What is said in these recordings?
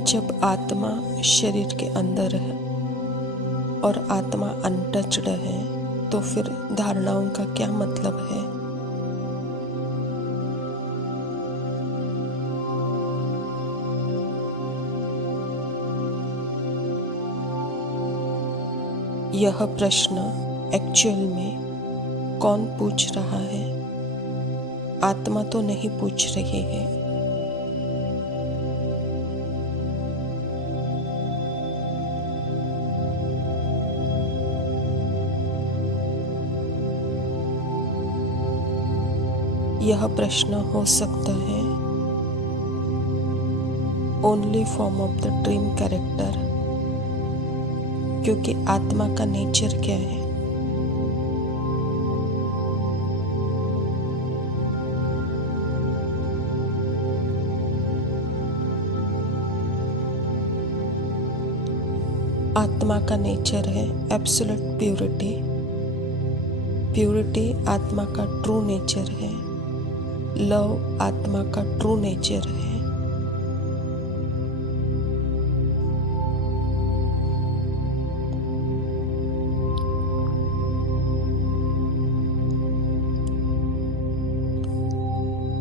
जब आत्मा शरीर के अंदर है और आत्मा अनटच्ड है तो फिर धारणाओं का क्या मतलब है? यह प्रश्न एक्चुअल में कौन पूछ रहा है? आत्मा तो नहीं पूछ रही है। यह प्रश्न हो सकता है only form of the dream character, क्योंकि आत्मा का नेचर क्या है? आत्मा का नेचर है एब्सोल्यूट प्योरिटी। प्योरिटी आत्मा का ट्रू नेचर है। लव आत्मा का ट्रू नेचर है।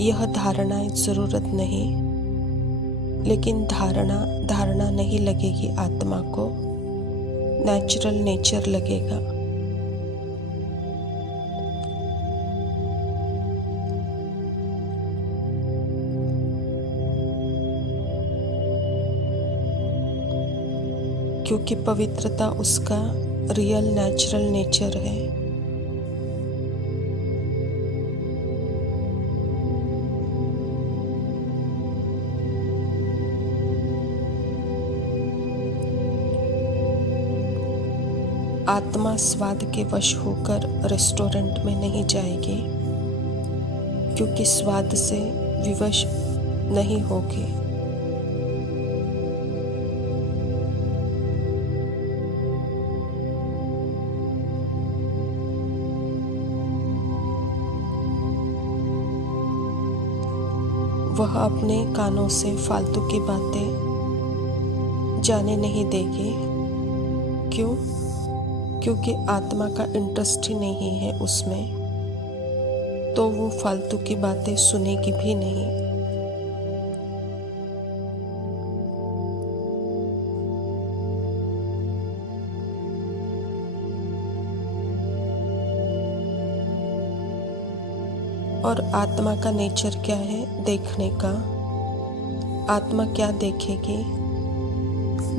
यह धारणाएं जरूरत नहीं, लेकिन धारणा नहीं लगेगी। आत्मा को नेचुरल नेचर लगेगा। क्योंकि पवित्रता उसका रियल नेचुरल नेचर है। आत्मा स्वाद के वश होकर रेस्टोरेंट में नहीं जाएगी, क्योंकि स्वाद से विवश नहीं होगी। वह अपने कानों से फालतू की बातें जाने नहीं देगी। क्यों? क्योंकि आत्मा का इंटरेस्ट ही नहीं है उसमें, तो वो फालतू की बातें सुनेगी भी नहीं। और आत्मा का नेचर क्या है? देखने का। आत्मा क्या देखेगी?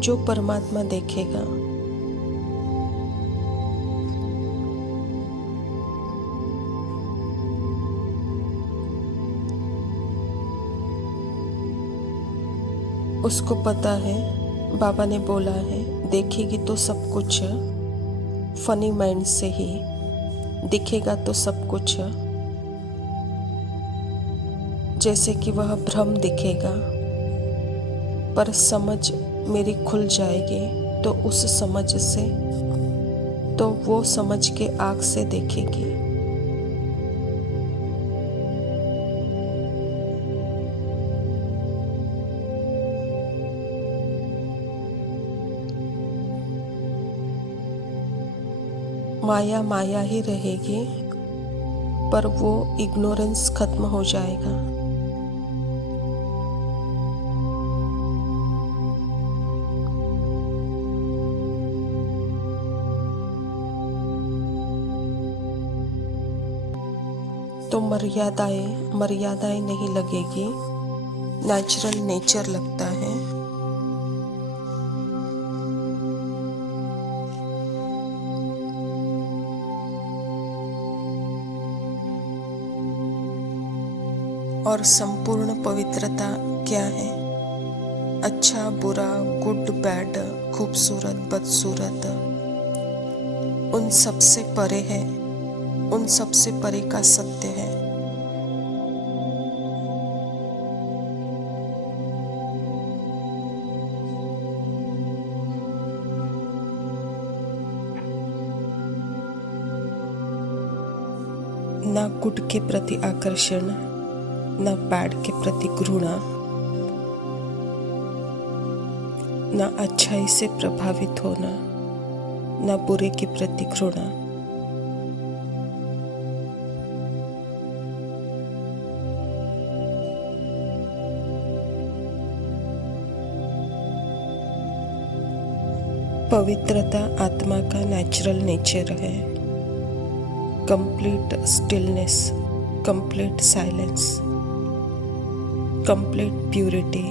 जो परमात्मा देखेगा। उसको पता है, बाबा ने बोला है, देखेगी तो सब कुछ फनी माइंड से ही दिखेगा, तो सब कुछ जैसे कि वह भ्रम दिखेगा, पर समझ मेरी खुल जाएगी तो उस समझ से, तो वो समझ के आँख से देखेगी। माया माया ही रहेगी, पर वो इग्नोरेंस खत्म हो जाएगा। तो मर्यादाएं नहीं लगेगी, नेचुरल नेचर लगता है। और संपूर्ण पवित्रता क्या है? अच्छा बुरा, गुड बैड, खूबसूरत बदसूरत, उन सबसे परे है, उन सबसे परे का सत्य है। न गुड के प्रति आकर्षण, न बैड के प्रति घृणा। ना अच्छाई से प्रभावित होना, ना बुरे के प्रति घृणा। पवित्रता आत्मा का नेचुरल नेचर है। Complete stillness, complete silence, complete purity.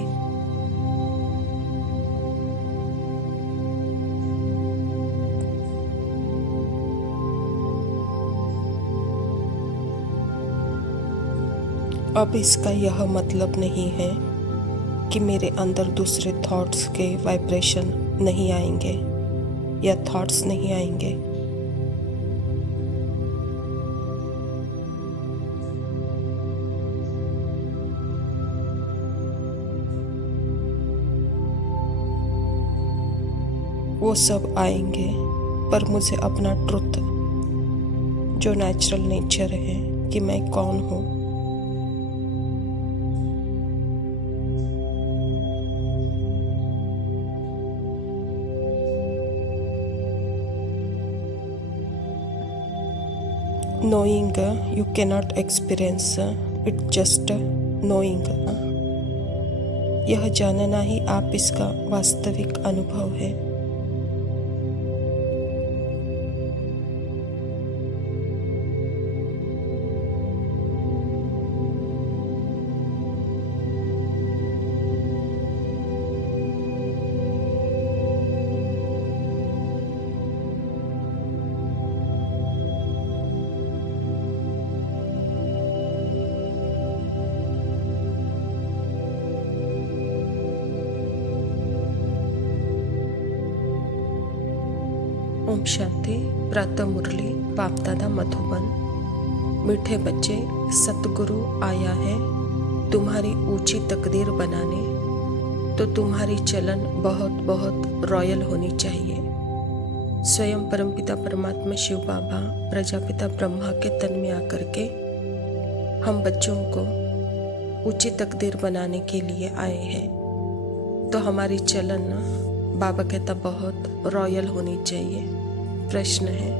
अब इसका यह मतलब नहीं है कि मेरे अंदर दूसरे थॉट्स के वाइब्रेशन नहीं आएंगे या थॉट्स नहीं आएंगे। वो सब आएंगे, पर मुझे अपना ट्रुथ, जो नेचुरल नेचर है कि मैं कौन हूँ, knowing you cannot experience it, just knowing, यह जानना ही आप इसका वास्तविक अनुभव है। ओम शांति। प्रातः मुरली बाप दादा मधुबन। मीठे बच्चे, सतगुरु आया है तुम्हारी ऊंची तकदीर बनाने, तो तुम्हारी चलन बहुत बहुत रॉयल होनी चाहिए। स्वयं परमपिता परमात्मा शिव बाबा प्रजापिता ब्रह्मा के तन में आकर के हम बच्चों को ऊंची तकदीर बनाने के लिए आए हैं, तो हमारी चलन बाबा कहता बहुत रॉयल होनी चाहिए। प्रश्न है,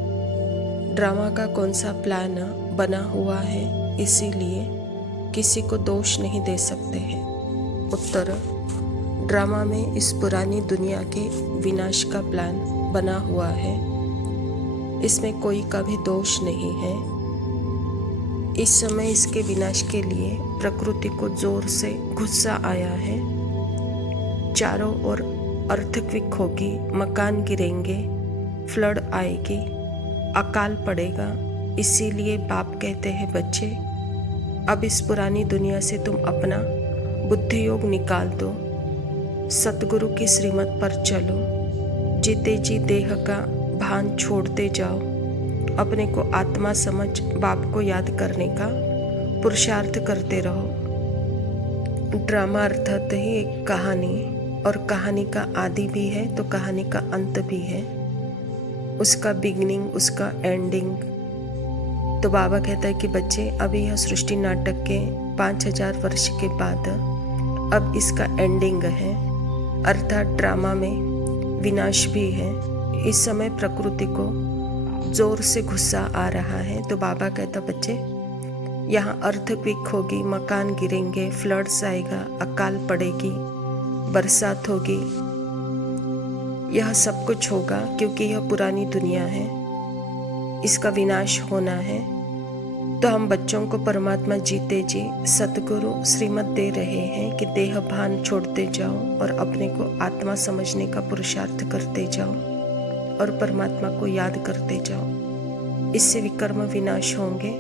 ड्रामा का कौन सा प्लान बना हुआ है, इसीलिए किसी को दोष नहीं दे सकते हैं। उत्तर, ड्रामा में इस पुरानी दुनिया के विनाश का प्लान बना हुआ है, इसमें कोई का भी दोष नहीं है। इस समय इसके विनाश के लिए प्रकृति को जोर से गुस्सा आया है। चारों ओर अर्थक्वेक होगी, मकान गिरेंगे, फ्लड आएगी, अकाल पड़ेगा। इसीलिए बाप कहते हैं बच्चे, अब इस पुरानी दुनिया से तुम अपना बुद्धि योग निकाल दो, सतगुरु की श्रीमत पर चलो, जीते जी देह का भान छोड़ते जाओ, अपने को आत्मा समझ बाप को याद करने का पुरुषार्थ करते रहो। ड्रामा अर्थात ही एक कहानी, और कहानी का आदि भी है तो कहानी का अंत भी है, उसका बिगिनिंग, उसका एंडिंग। तो बाबा कहता है कि बच्चे, अभी यह सृष्टि नाटक के 5000 वर्ष के बाद अब इसका एंडिंग है, अर्थात ड्रामा में विनाश भी है। इस समय प्रकृति को जोर से गुस्सा आ रहा है, तो बाबा कहता बच्चे, यहाँ अर्थक्वेक होगी, मकान गिरेंगे, फ्लड्स आएगा, अकाल पड़ेगी, बरसात होगी, यह सब कुछ होगा क्योंकि यह पुरानी दुनिया है, इसका विनाश होना है। तो हम बच्चों को परमात्मा जीते जी सतगुरु श्रीमत दे रहे हैं कि देह भान छोड़ते जाओ और अपने को आत्मा समझने का पुरुषार्थ करते जाओ और परमात्मा को याद करते जाओ। इससे विकर्म विनाश होंगे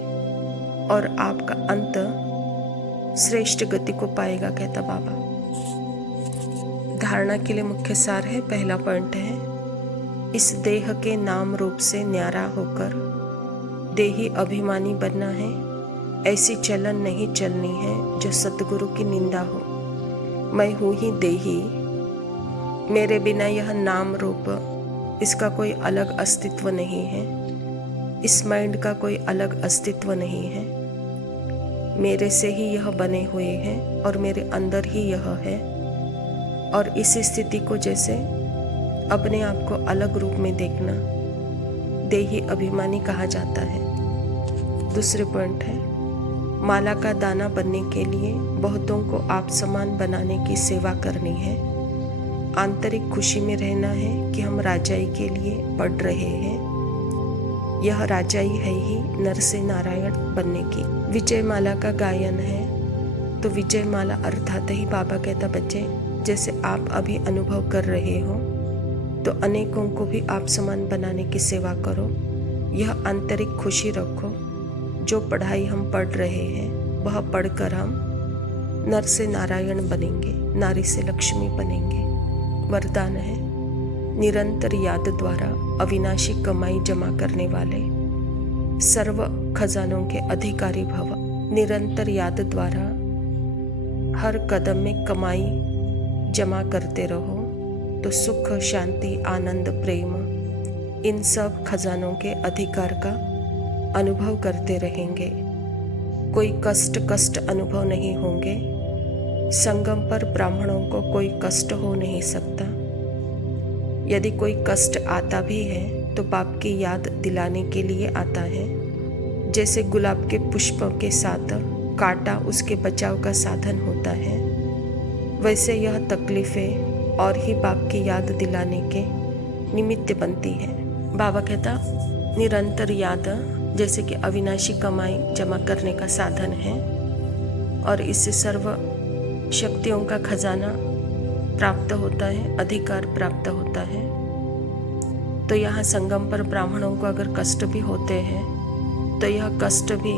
और आपका अंत श्रेष्ठ गति को पाएगा, कहता बाबा। धारणा के लिए मुख्य सार है, पहला पॉइंट है, इस देह के नाम रूप से न्यारा होकर देही अभिमानी बनना है। ऐसी चलन नहीं चलनी है जो सतगुरु की निंदा हो। मैं हूँ ही देही, मेरे बिना यह नाम रूप, इसका कोई अलग अस्तित्व नहीं है, इस माइंड का कोई अलग अस्तित्व नहीं है। मेरे से ही यह बने हुए हैं और मेरे अंदर ही यह है। और इस स्थिति को जैसे अपने आप को अलग रूप में देखना देही अभिमानी कहा जाता है। दूसरे पॉइंट है, माला का दाना बनने के लिए बहुतों को आप समान बनाने की सेवा करनी है। आंतरिक खुशी में रहना है कि हम राजाई के लिए पढ़ रहे हैं। यह राजाई है ही नर से नारायण बनने की। विजय माला का गायन है तो विजय माला अर्थात ही बाबा कहता बच्चे जैसे आप अभी अनुभव कर रहे हो तो अनेकों को भी आप समान बनाने की सेवा करो। यह आंतरिक खुशी रखो। जो पढ़ाई हम पढ़ रहे हैं वह पढ़कर हम नर से नारायण बनेंगे, नारी से लक्ष्मी बनेंगे। वरदान है, निरंतर याद द्वारा अविनाशी कमाई जमा करने वाले सर्व खजानों के अधिकारी भव। निरंतर याद द्वारा हर कदम में कमाई जमा करते रहो तो सुख, शांति, आनंद, प्रेम इन सब खजानों के अधिकार का अनुभव करते रहेंगे। कोई कष्ट अनुभव नहीं होंगे। संगम पर ब्राह्मणों को कोई कष्ट हो नहीं सकता। यदि कोई कष्ट आता भी है तो बाप की याद दिलाने के लिए आता है। जैसे गुलाब के पुष्पों के साथ कांटा उसके बचाव का साधन होता है, वैसे यह तकलीफें और ही बाप की याद दिलाने के निमित्त बनती है। बाबा कहता निरंतर याद जैसे कि अविनाशी कमाई जमा करने का साधन है और इससे सर्व शक्तियों का खजाना प्राप्त होता है, अधिकार प्राप्त होता है। तो यहाँ संगम पर ब्राह्मणों को अगर कष्ट भी होते हैं तो यह कष्ट भी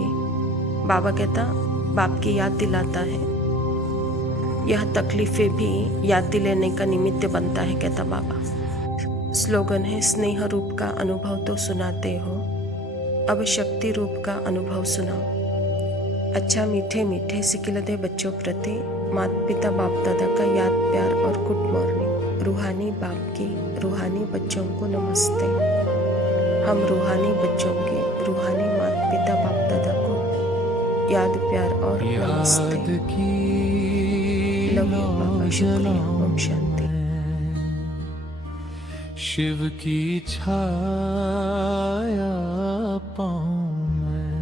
बाबा कहता बाप की याद दिलाता है। यह तकलीफें भी याद दिलाने का निमित्त बनता है, कहता बाबा। स्लोगन है, स्नेह रूप का अनुभव तो सुनाते हो, अब शक्ति रूप का अनुभव सुनाओ। अच्छा मीठे मीठे सिकिलदे बच्चों प्रति माता पिता बाप दादा का याद प्यार और गुड मॉर्निंग। रूहानी बाप की रूहानी बच्चों को नमस्ते। हम रूहानी बच्चों के रूहानी माता पिता बाप दादा को याद प्यार और नमस्ते। लव यू बाबा, शुक्रिया, ओम शांति। शिव की छाया पाऊं मैं,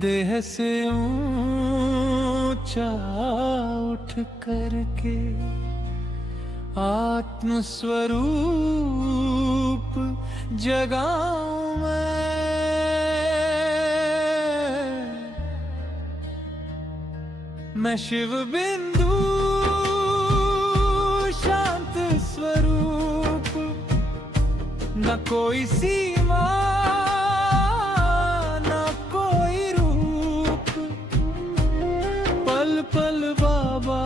देह से ऊंचा उठ करके आत्म स्वरूप जगाऊं मैं शिव बिंदु शांत स्वरूप, न कोई सीमा न कोई रूप, पल पल बाबा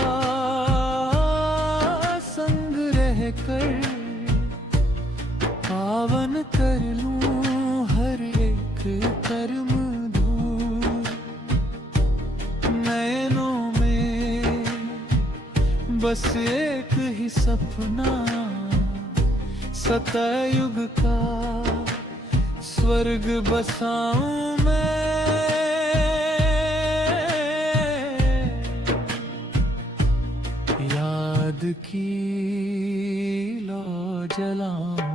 संग रह कर पावन कर लूं हर एक कर्म धूप। नयनों में बस एक ही सपना, सतयुग का स्वर्ग बसाऊं मैं, याद की लो जलाऊं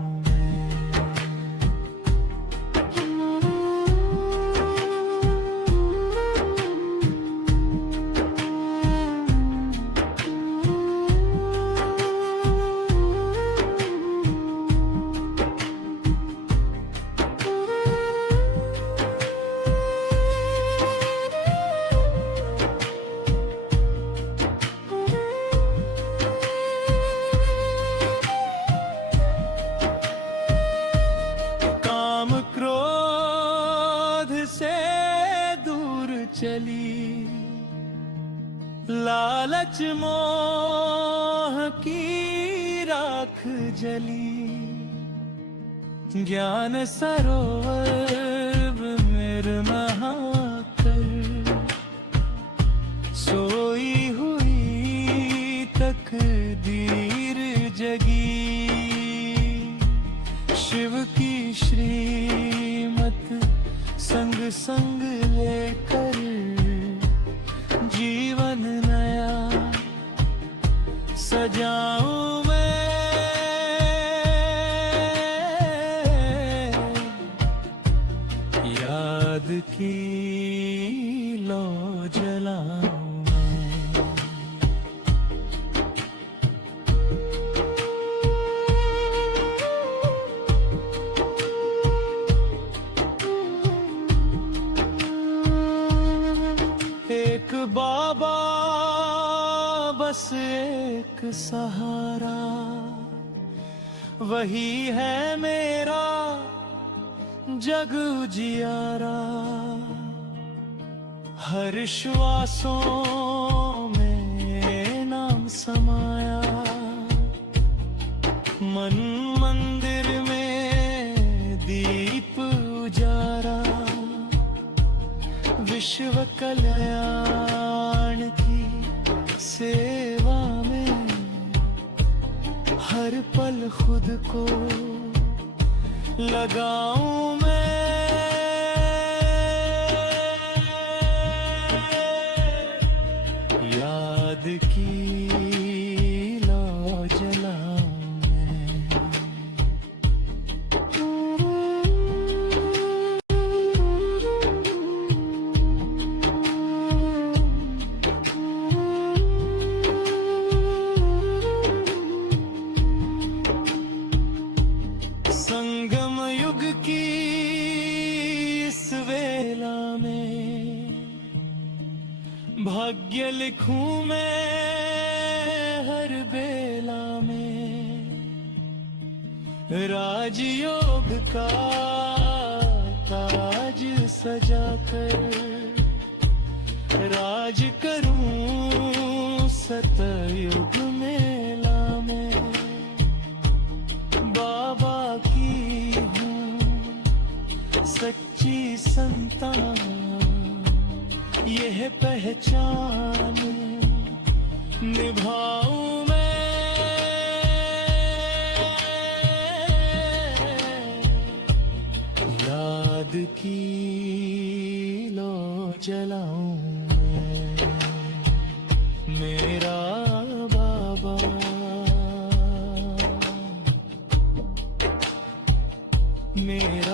चली, लालच मोह की राख जली, ज्ञान सरोवर में नहाकर सोई हुई तकदीर जगी, शिव की श्रीमत संग संग लेकर जीवन नया सजाऊं मैं याद की लो जलाऊं मैं। एक बाबा बस एक सहारा, वही है मेरा जग उजियारा। हर श्वासों में नाम समाया, मन मंदिर में दीप उजारा। विश्व कल्याण की सेवा में हर पल खुद को लगाऊं मैं। याद की लो जलाऊं मैं। संगम युग की इस वेला में भाग्य लिखूं मैं हर बेला में। राजयोग का ताज सजाकर राज करूं सतयुग मेला में। बाबा की हूँ सच्ची संतान, यह पहचान निभाऊं मैं। याद की लो जलाऊं मैं। मेरा बाबा मेरा